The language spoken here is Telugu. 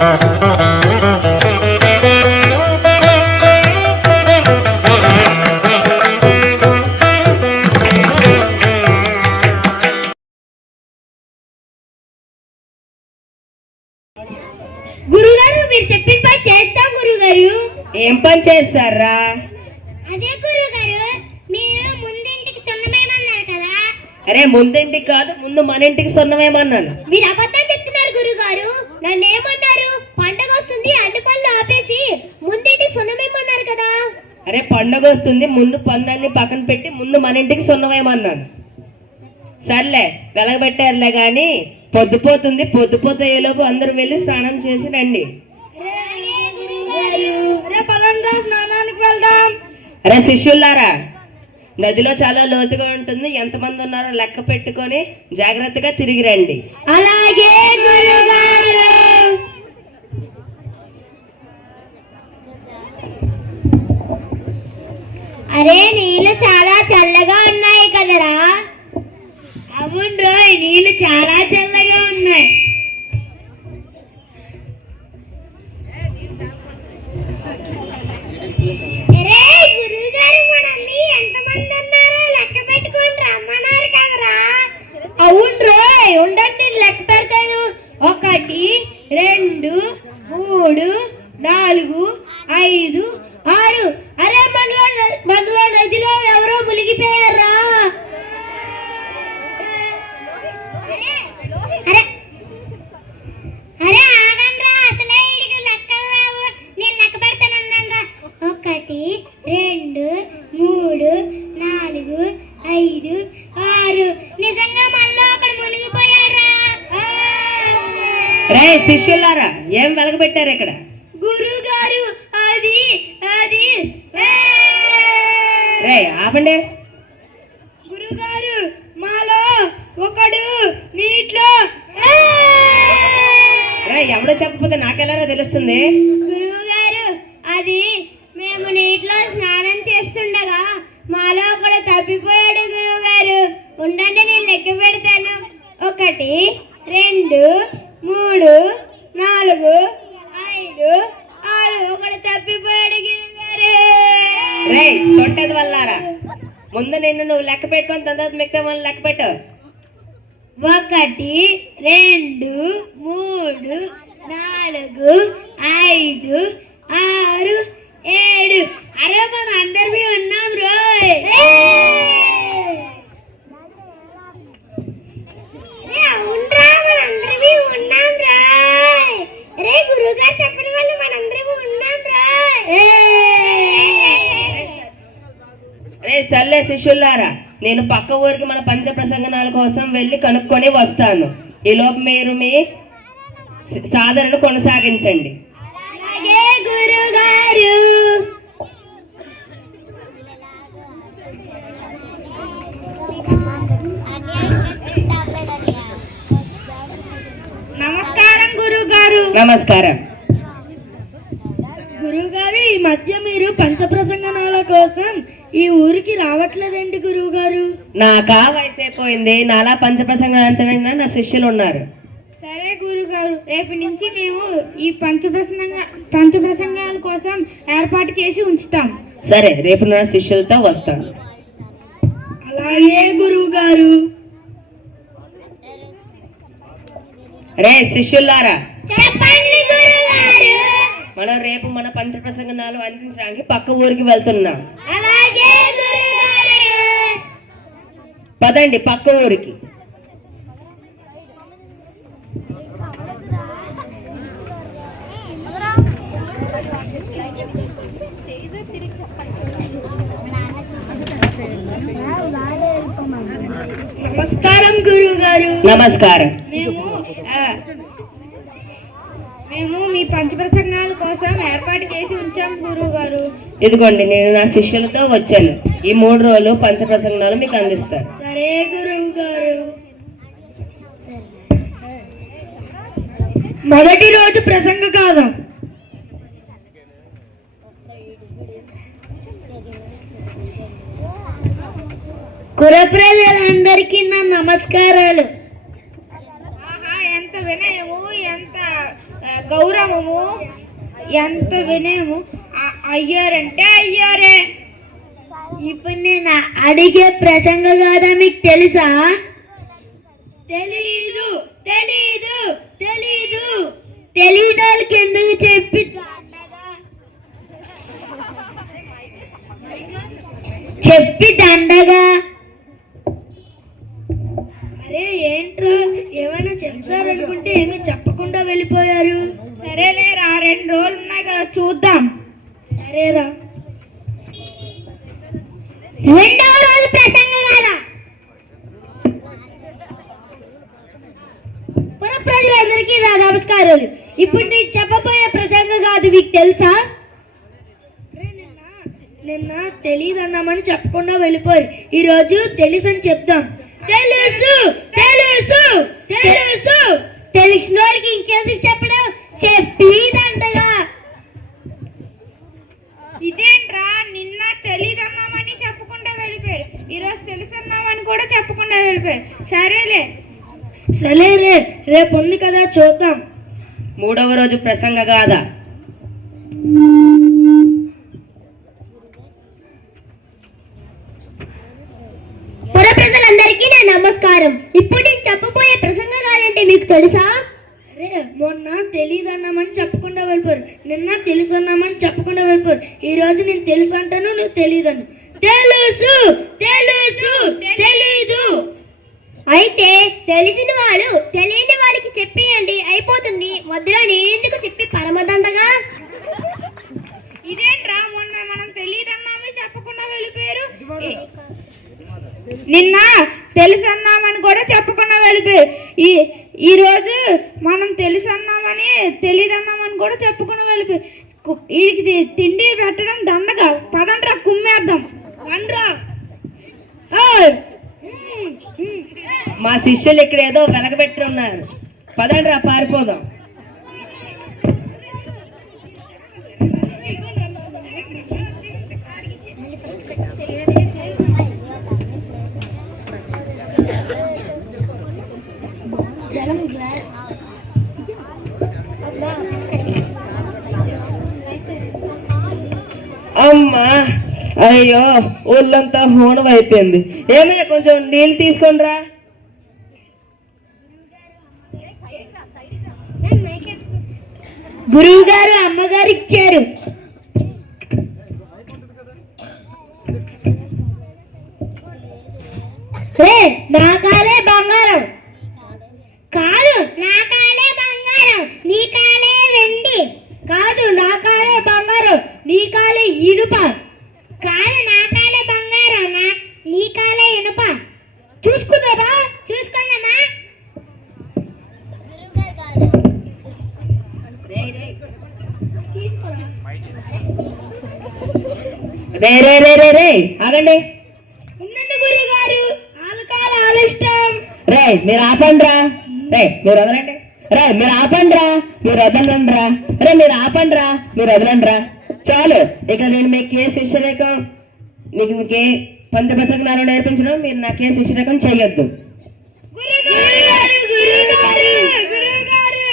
గురుగారు మీరు చెప్పిన పని చేస్తాం గురుగారు. ఏం పని చేస్తారా? అదే గురుగారు, మీరు ముందింటికి సున్నమేమన్నారు కదా. అరే ముందింటికి కాదు, ముందు మన ఇంటికి సున్నమేమన్నాను. మీరు అబద్ధం చెప్తున్నారు గురుగారు. నన్ను ఏమన్నారు? పండగ వస్తుంది అన్ని పనులు ఆపేసి ముందింటికి సున్నమేమన్నారు కదా. అరే పండగ వస్తుంది, ముందు పనులన్నీ పక్కన పెట్టి ముందు మన ఇంటికి సున్నమేమన్నాను. సర్లే వెలగబెట్టారులే గాని పొద్దుపోతుంది, పొద్దుపోతేలోపు అందరూ వెళ్ళి స్నానం చేసి రండి. స్నానానికి వెళ్దాం. అరే శిష్యులారా, నదిలో చాలా లోతుగా ఉంటుంది, ఎంతమంది ఉన్నారో లెక్క పెట్టుకొని జాగ్రత్తగా తిరిగి రండి. అలాగే గురుగారు. అరే నీళ్ళు చాలా చల్లగా ఉన్నాయి కదరా. అవును రోయ్, నీళ్ళు చాలా చల్లగా ఉన్నాయి. గురుగారు మనల్ని ఎంతమంది ఉన్నారో లెక్క పెట్టుకొని రమ్మన్నారు కదరా. అవును రోయ్, ఉండండి లెక్క పెడతాను. 1 2 3 4 5 6. అరే మనలో నదిలో ఎవరో మునిగిపోయారా? అరే ఆగండ్రా, అసలే ఇడికి లెక్కలు రావు. నేను లెక్క పెడతానన్నారా. 1 2 3 4 5 6. నిజంగా మనలో ఒకడు మునిగిపోయారా? రే శిష్యులారా, ఏం వెలగబెట్టారు ఇక్కడ? గురుగారు అది అది రే ఆపండి. గురుగారు మాలో ఒకడు నీటిలో. రే ఎవడో చెప్పకపోతే నాకెలారా తెలుస్తుంది? గురువుగారు అది మేము నీటిలో స్నానం చేస్తుండగా మాలో ఒకడు తప్పిపోయాడు గురువుగారు. ఉండండి నేను లెక్క పెడతాను. 1 2 3 4 5 6. ఒకడు తప్పిపోయాడు గురువుగారు. రే తొట్టేది వల్లారా, ముందు నిన్ను నువ్వు లెక్క పెట్టుకొని తర్వాత మిగతా వాళ్ళని లెక్క పెట్టు. 1 2 3 4 5 6 7. అరే మన అందరివి ఉన్నాం రోయ్. అవునరా మనందరివి ఉన్నాం రాయ్. రే గురుగారు చెప్పిన వాళ్ళు మనందరివి ఉన్నాం రాయ్. రే సర్లే శిష్యులారా, నేను పక్క ఊరికి మన పంచ ప్రసంగనాల కోసం వెళ్ళి కనుక్కొని వస్తాను. ఈలోపు మీరు మీ సాధనను కొనసాగించండి. అలాగే గురుగారు. నమస్కారం గురుగారు. నమస్కారం. గురుగారు ఈ మధ్య మీరు పంచప్రసంగనాల కోసం ఈ ఊరికి రావట్లేదేంటి గురువుగారు? నాకా వయసు అయిపోయింది, నాలా పంచ ప్రసంగాలు నా శిష్యులు ఉన్నారు. సరే గురుగారు, రేపు నుంచి మేము ఈ పంచప్రసంగాల కోసం ఏర్పాటు చేసి ఉంచుతాం. సరే రేపు నా శిష్యులతో వస్తాను. అలాగే గురువుగారు. రే శిష్యులారా, చెప్పండి గురుగారు. మనం రేపు మన పంచ ప్రసంగనాలు అందించడానికి పక్క ఊరికి వెళ్తున్నాం. అలాగే గురుగారు. పదండి పక్క ఊరికి. నమస్కారం గురుగారు. నమస్కారం. మేము మీ పంచప్రసంగాల కోసం ఏర్పాటు చేసి ఉంచాం గురువుగారు. ఇదిగోండి, నేను నా శిష్యులతో వచ్చాను. ఈ 3 రోజులు పంచ ప్రసంగాలు మీకు అందిస్తాను. సరే గురువు గారు. మొదటి రోజు ప్రసంగ కాలం. కుల ప్రజలందరికీ నా నమస్కారాలు. ఎంత వినయము, ఎంత గౌరవము, ఎంత వినయము. అయ్యారంటే అయ్యారే. ఇప్పుడు నేను అడిగే ప్రసంగ గాథ మీకు తెలుసా? తెలీదు తెలీదు తెలీదు. తెలియని వాళ్ళకి ఎందుకు చెప్పి దండగా. అరే ఏంట్రా, ఏమైనా చెప్తారనుకుంటే ఏమీ చెప్పకుండా వెళ్ళిపోయారు. సరేలేరా, 2 రోజులు ఉన్నాయి కదా, చూద్దాం. సరేరా. రెండవ రోజు ప్రసంగం కదా. పుర ప్రజలందరికీ నా నమస్కారాలు. ఇప్పుడు నేను చెప్పబోయే ప్రసంగం కాదు, మీకు తెలుసా? నిన్న తెలీదన్నామని చెప్పకుండా వెళ్ళిపోయి ఈరోజు తెలుసు అని చెప్దాం. తెలుసు తెలుసు తెలుసు. తెలిసిన వాళ్ళకి ఇంకెందుకు చెప్పడం, చెప్పిదండగా. ఇదేంట్రా, నిన్న తెలీదన్నామని చెప్పకుండా వెళ్ళిపోయారు, ఈరోజు తెలుసన్నామని కూడా చెప్పకుండా వెళ్ళిపోయారు. సరేలే, రేపు ఉంది కదా చూద్దాం. 3వ రోజు ప్రసంగ గాథ. పుర ప్రజలందరికీ నా నమస్కారం. ఇప్పుడు నేను చెప్పబోయే ప్రసంగం కాదంటే మీకు తెలుసా? అరే మొన్న తెలీదన్నామని చెప్పకుండా వెళ్ళిపోరు, నిన్న తెలుసు అన్నామని చెప్పకుండా వెళ్ళిపోరు, ఈ రోజు నేను తెలుసు అంటాను, నువ్వు తెలీదను. తెలుసు తెలుసు తెలీదు. అయితే తెలిసిన వాడు తెలియని వాడికి చెప్పేయండి, అయిపోతుంది. మధ్యలో నేనెందుకు చెప్పి పరమదండగా. ఇదేంట్రా, మొన్న మనం తెలీదన్నామని చెప్పకుండా వెళ్ళిపోయారు, నిన్న తెలుసు అన్నామని కూడా చెప్పకుండా వెళ్ళిపోయారు, ఈ రోజు మనం తెలుసు అన్నామని తెలీదన్నామని కూడా చెప్పకుండా వెళ్ళిపోయారు. వీడికి తిండి పెట్టడం దండగా. పదండ్రా, కుమ్మేద్దాం. రండ్రా. మా శిష్యులు ఇక్కడ ఏదో వెలగబెట్టి ఉన్నారు, పదండ్రా పారిపోదాం. అమ్మా, అయ్యో ఒళ్ళంతా హోనం అయిపోయింది. ఏమయ్యా, కొంచెం నీళ్ళు తీసుకొనిరా. గురువు గారు అమ్మగారు ఇచ్చారు. నా కాలే బంగారం కాదు, నా కాలే బంగారం, నీ కాలే వెండి కాదు, నా కాలే బంగారం, నీ కాలే ఇనుప కాదు, నా కాలే బంగారం, నీ కాలే ఇనుప. చూసుకుందామా? చూసుకుందామా? రే రే రే రే రే ఆగండి. ఉండండి గురువు గారు, ఆలకాల ఆలిష్టం. రే మీరు ఆపండ్రా. రే మీరు వదలండి. రే మీరు ఆపండ్రా, మీరు వదలండ్రా. రే మీరు ఆపండ్రా, మీరు వదలండ్రా. చాలు, ఇక నేను మీకు ఏ శిష్యరేఖం, మీకే పంచప్రసంగాలు నేర్పించడం, మీరు నాకు ఏ శిష్యరేఖం చెయ్యొద్దు. గురువు గారు, గురువు గారు, గురువు గారు.